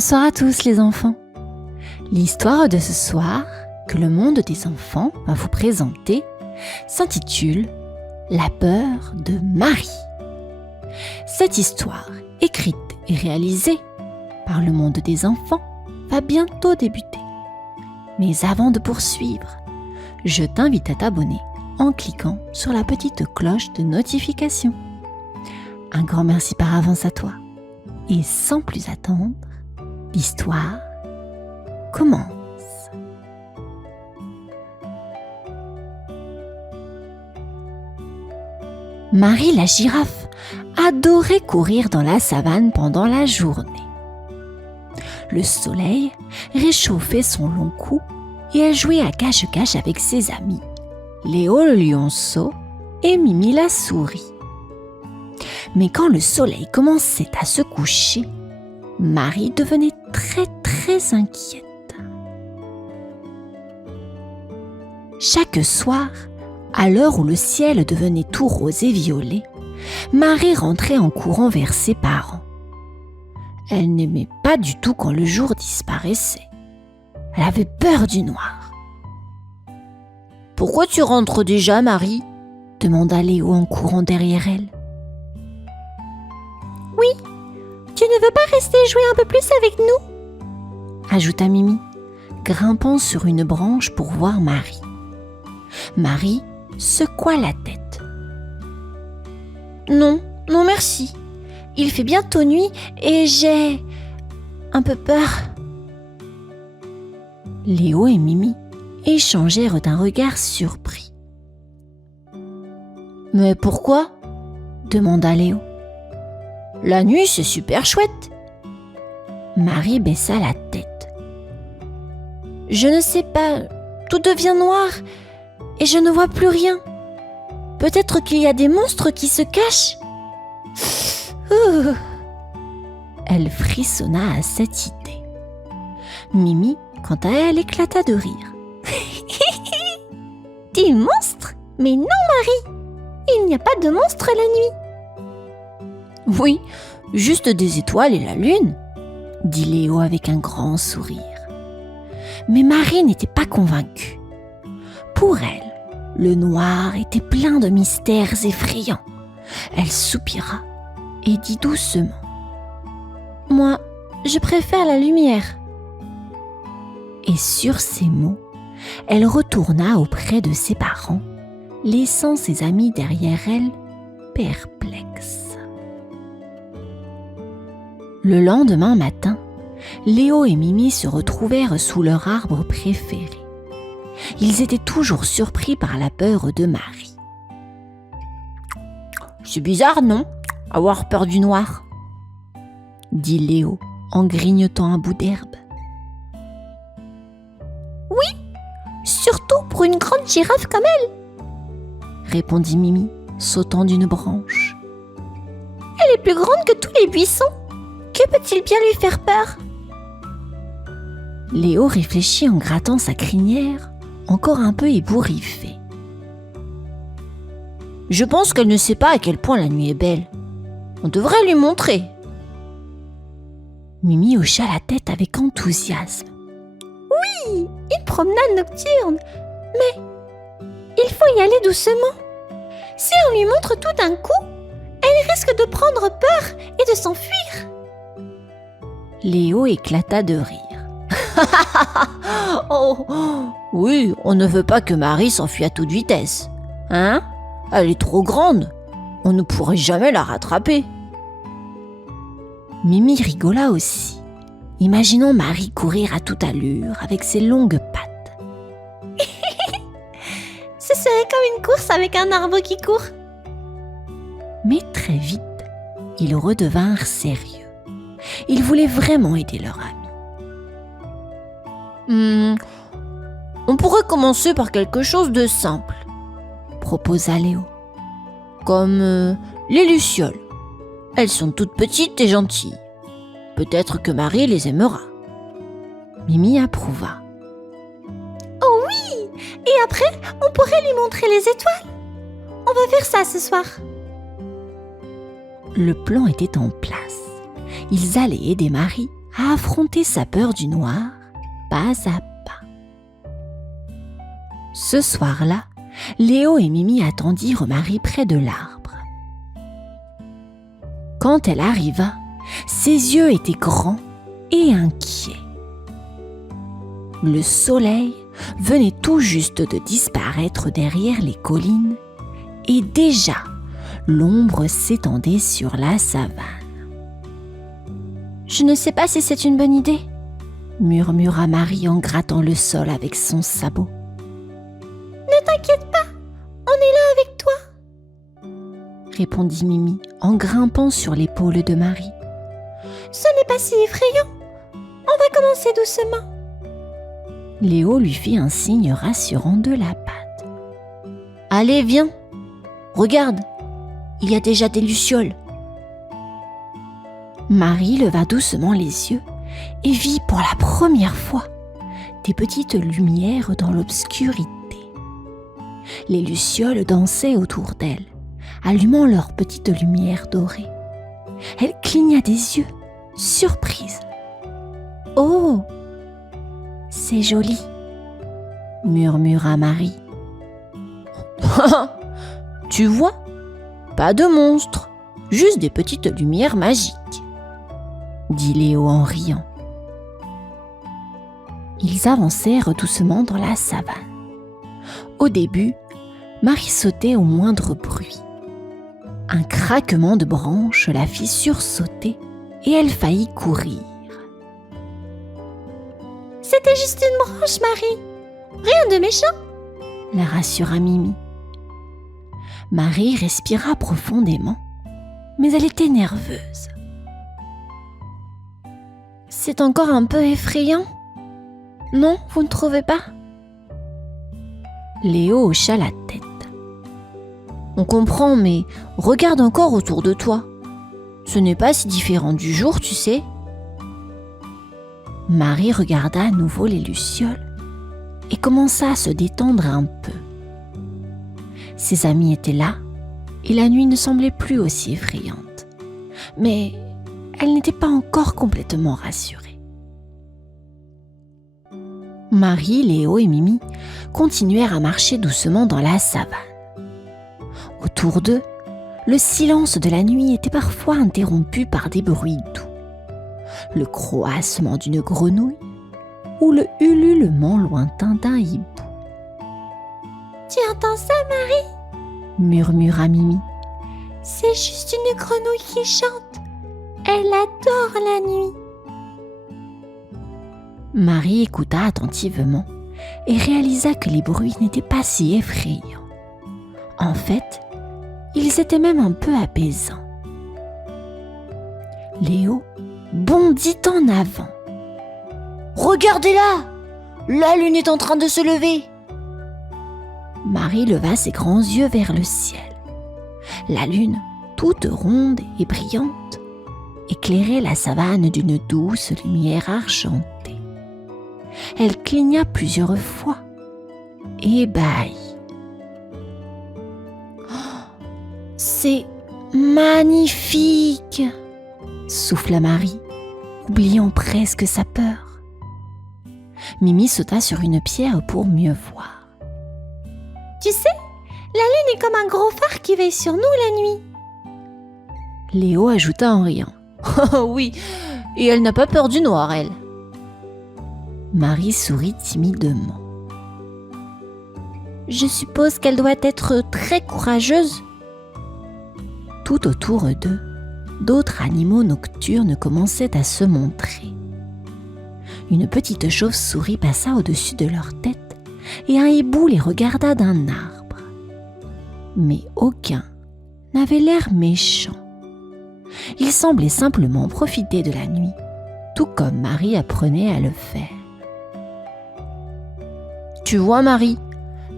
Bonsoir à tous les enfants. L'histoire de ce soir que le monde des enfants va vous présenter s'intitule « La peur de Marie ». Cette histoire, écrite et réalisée par le monde des enfants, va bientôt débuter. Mais avant de poursuivre, je t'invite à t'abonner en cliquant sur la petite cloche de notification. Un grand merci par avance à toi. Et sans plus attendre, l'histoire commence. Marie la girafe adorait courir dans la savane pendant la journée. Le soleil réchauffait son long cou et elle jouait à cache-cache avec ses amis, Léo le lionceau et Mimi la souris. Mais quand le soleil commençait à se coucher, Marie devenait très inquiète. Chaque soir, à l'heure où le ciel devenait tout rose et violet, Marie rentrait en courant vers ses parents. Elle n'aimait pas du tout quand le jour disparaissait. Elle avait peur du noir. « Pourquoi tu rentres déjà, Marie ?» demanda Léo en courant derrière elle. « Oui, tu ne veux pas rester jouer un peu plus avec nous ?» ajouta Mimi, grimpant sur une branche pour voir Marie. Marie secoua la tête. « Non merci. Il fait bientôt nuit et j'ai un peu peur. » Léo et Mimi échangèrent un regard surpris. « Mais pourquoi ?» demanda Léo. « La nuit, c'est super chouette. » Marie baissa la tête. « Je ne sais pas, tout devient noir et je ne vois plus rien. Peut-être qu'il y a des monstres qui se cachent. » Elle frissonna à cette idée. Mimi, quant à elle, éclata de rire. « Des monstres ? Mais non, Marie, il n'y a pas de monstres la nuit. »« Oui, juste des étoiles et la lune, » dit Léo avec un grand sourire. Mais Marie n'était pas convaincue. Pour elle, le noir était plein de mystères effrayants. Elle soupira et dit doucement : « Moi, je préfère la lumière. » Et sur ces mots, elle retourna auprès de ses parents, laissant ses amis derrière elle, perplexes. Le lendemain matin, Léo et Mimi se retrouvèrent sous leur arbre préféré. Ils étaient toujours surpris par la peur de Marie. « C'est bizarre, non ? Avoir peur du noir ?» dit Léo en grignotant un bout d'herbe. « Oui, surtout pour une grande girafe comme elle !» répondit Mimi, sautant d'une branche. « Elle est plus grande que tous les buissons. Que peut-il bien lui faire peur ?» Léo réfléchit en grattant sa crinière, encore un peu ébouriffée. « Je pense qu'elle ne sait pas à quel point la nuit est belle. On devrait lui montrer. » Mimi hocha la tête avec enthousiasme. « Oui, une promenade nocturne. Mais il faut y aller doucement. Si on lui montre tout d'un coup, elle risque de prendre peur et de s'enfuir. » Léo éclata de rire. « Oh, oui, on ne veut pas que Marie s'enfuie à toute vitesse. Hein ? Elle est trop grande. On ne pourrait jamais la rattraper. » Mimi rigola aussi, imaginant Marie courir à toute allure avec ses longues pattes. « Ce serait comme une course avec un arbre qui court. » Mais très vite, ils redevinrent sérieux. Ils voulaient vraiment aider leur ami. « On pourrait commencer par quelque chose de simple, » proposa Léo. « Comme les lucioles. Elles sont toutes petites et gentilles. Peut-être que Marie les aimera. » Mimi approuva. « Oh oui! Et après, on pourrait lui montrer les étoiles. On va faire ça ce soir. » Le plan était en place. Ils allaient aider Marie à affronter sa peur du noir pas à pas. Ce soir-là, Léo et Mimi attendirent Marie près de l'arbre. Quand elle arriva, ses yeux étaient grands et inquiets. Le soleil venait tout juste de disparaître derrière les collines et déjà l'ombre s'étendait sur la savane. « Je ne sais pas si c'est une bonne idée, » murmura Marie en grattant le sol avec son sabot. « Ne t'inquiète pas, on est là avec toi, » répondit Mimi en grimpant sur l'épaule de Marie. « Ce n'est pas si effrayant, on va commencer doucement. » Léo lui fit un signe rassurant de la patte. « Allez, viens, regarde, il y a déjà des lucioles. » Marie leva doucement les yeux et vit pour la première fois des petites lumières dans l'obscurité. Les lucioles dansaient autour d'elle, allumant leurs petites lumières dorées. Elle cligna des yeux, surprise. « Oh, c'est joli !» murmura Marie. « Tu vois, pas de monstres, juste des petites lumières magiques, » dit Léo en riant. Ils avancèrent doucement dans la savane. Au début, Marie sautait au moindre bruit. Un craquement de branches la fit sursauter et elle faillit courir. « C'était juste une branche, Marie, rien de méchant !» la rassura Mimi. Marie respira profondément, mais elle était nerveuse. « C'est encore un peu effrayant, non, vous ne trouvez pas ?» Léo hocha la tête. « On comprend, mais regarde encore autour de toi. Ce n'est pas si différent du jour, tu sais. » Marie regarda à nouveau les lucioles et commença à se détendre un peu. Ses amis étaient là et la nuit ne semblait plus aussi effrayante. Mais elle n'était pas encore complètement rassurée. Marie, Léo et Mimi continuèrent à marcher doucement dans la savane. Autour d'eux, le silence de la nuit était parfois interrompu par des bruits doux. Le croassement d'une grenouille ou le ululement lointain d'un hibou. « Tu entends ça, Marie ?» murmura Mimi. « C'est juste une grenouille qui chante. Elle adore la nuit. » Marie écouta attentivement et réalisa que les bruits n'étaient pas si effrayants. En fait, ils étaient même un peu apaisants. Léo bondit en avant. « Regardez-la! La lune est en train de se lever !» Marie leva ses grands yeux vers le ciel. La lune, toute ronde et brillante, éclairait la savane d'une douce lumière argentée. Elle cligna plusieurs fois, ébahie. Oh, « C'est magnifique !» souffla Marie, oubliant presque sa peur. Mimi sauta sur une pierre pour mieux voir. « Tu sais, la lune est comme un gros phare qui veille sur nous la nuit. » Léo ajouta en riant. « Oh oui, et elle n'a pas peur du noir, elle. » Marie sourit timidement. « Je suppose qu'elle doit être très courageuse. » Tout autour d'eux, d'autres animaux nocturnes commençaient à se montrer. Une petite chauve-souris passa au-dessus de leur tête et un hibou les regarda d'un arbre. Mais aucun n'avait l'air méchant. Ils semblaient simplement profiter de la nuit, tout comme Marie apprenait à le faire. « Tu vois, Marie,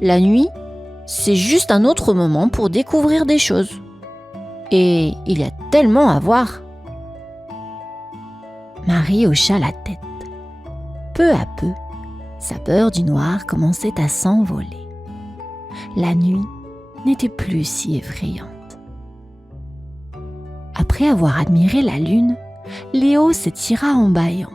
la nuit, c'est juste un autre moment pour découvrir des choses. Et il y a tellement à voir. » Marie hocha la tête. Peu à peu, sa peur du noir commençait à s'envoler. La nuit n'était plus si effrayante. Après avoir admiré la lune, Léo s'étira en bâillant.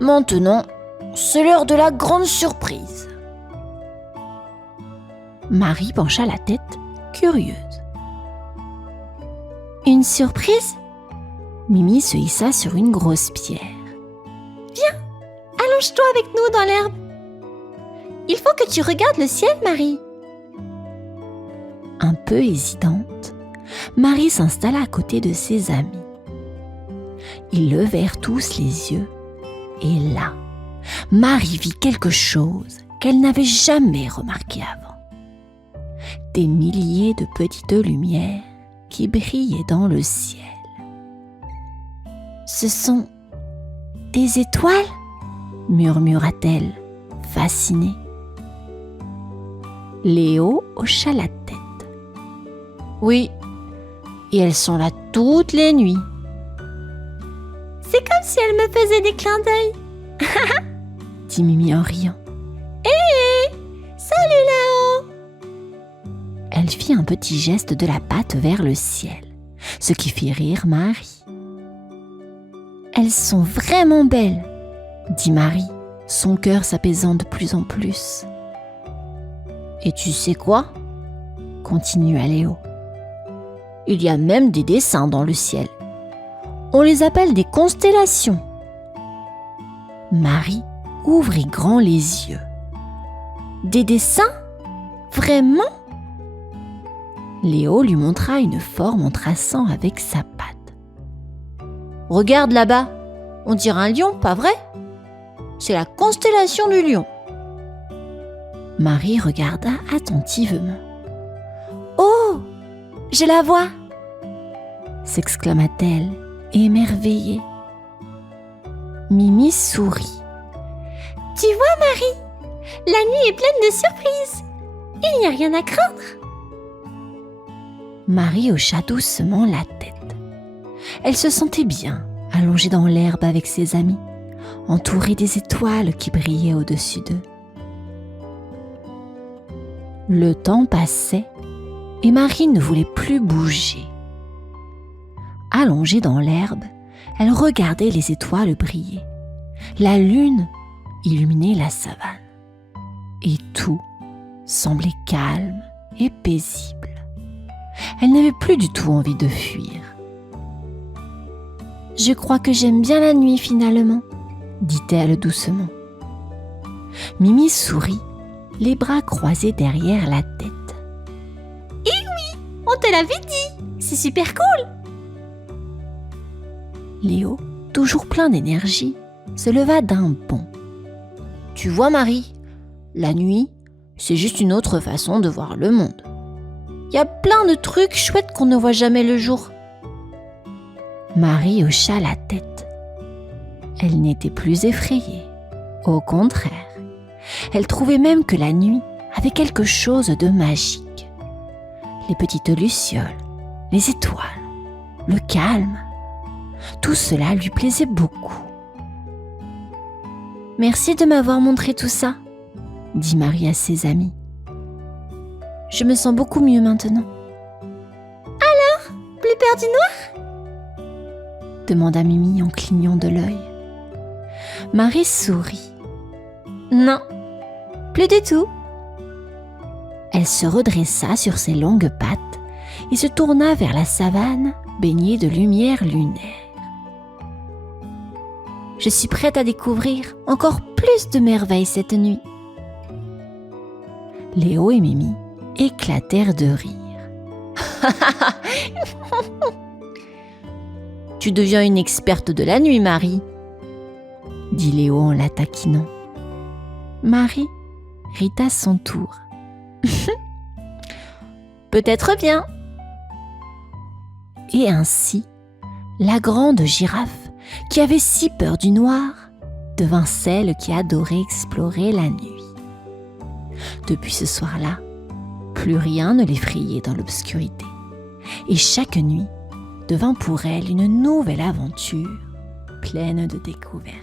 Maintenant, c'est l'heure de la grande surprise. Marie pencha la tête, curieuse. Une surprise ? Mimi se hissa sur une grosse pierre. Viens, allonge-toi avec nous dans l'herbe. Il faut que tu regardes le ciel, Marie. Un peu hésitante, Marie s'installa à côté de ses amis. Ils levèrent tous les yeux et là, Marie vit quelque chose qu'elle n'avait jamais remarqué avant. Des milliers de petites lumières qui brillaient dans le ciel. Ce sont des étoiles, murmura-t-elle, fascinée. Léo hocha la tête. Oui, et elles sont là toutes les nuits. C'est comme si elles me faisaient des clins d'œil, dit Mimi en riant. Hé, salut là-haut! Elle fit un petit geste de la patte vers le ciel, ce qui fit rire Marie. Elles sont vraiment belles, dit Marie, son cœur s'apaisant de plus en plus. Et tu sais quoi ? Continua Léo. Il y a même des dessins dans le ciel. On les appelle des constellations. Marie ouvrit grand les yeux. Des dessins ? Vraiment ? Léo lui montra une forme en traçant avec sa patte. Regarde là-bas, on dirait un lion, pas vrai ? C'est la constellation du lion. Marie regarda attentivement. Oh, je la vois ! S'exclama-t-elle, émerveillée. Mimi sourit. Tu vois, Marie, la nuit est pleine de surprises. Il n'y a rien à craindre. Marie hocha doucement la tête. Elle se sentait bien, allongée dans l'herbe avec ses amis, entourée des étoiles qui brillaient au-dessus d'eux. Le temps passait et Marie ne voulait plus bouger. Allongée dans l'herbe, elle regardait les étoiles briller. La lune illuminait la savane. Et tout semblait calme et paisible. Elle n'avait plus du tout envie de fuir. « Je crois que j'aime bien la nuit finalement », dit-elle doucement. Mimi sourit, les bras croisés derrière la tête. « Eh oui, on te l'avait dit, c'est super cool !» Léo, toujours plein d'énergie, se leva d'un bond. « Tu vois Marie, la nuit, c'est juste une autre façon de voir le monde. Il y a plein de trucs chouettes qu'on ne voit jamais le jour. » Marie hocha la tête. Elle n'était plus effrayée. Au contraire, elle trouvait même que la nuit avait quelque chose de magique. Les petites lucioles, les étoiles, le calme, tout cela lui plaisait beaucoup. « Merci de m'avoir montré tout ça, » dit Marie à ses amis. « Je me sens beaucoup mieux maintenant. »« Alors, plus peur du noir ?» demanda Mimi en clignant de l'œil. Marie sourit. « Non, plus du tout. » Elle se redressa sur ses longues pattes et se tourna vers la savane baignée de lumière lunaire. « Je suis prête à découvrir encore plus de merveilles cette nuit. » Léo et Mimi éclatèrent de rire. « Tu deviens une experte de la nuit, Marie, » dit Léo en la taquinant. Marie rit à son tour. « Peut-être bien. » Et ainsi, la grande girafe, qui avait si peur du noir, devint celle qui adorait explorer la nuit. Depuis ce soir-là, plus rien ne l'effrayait dans l'obscurité, et chaque nuit devint pour elle une nouvelle aventure pleine de découvertes.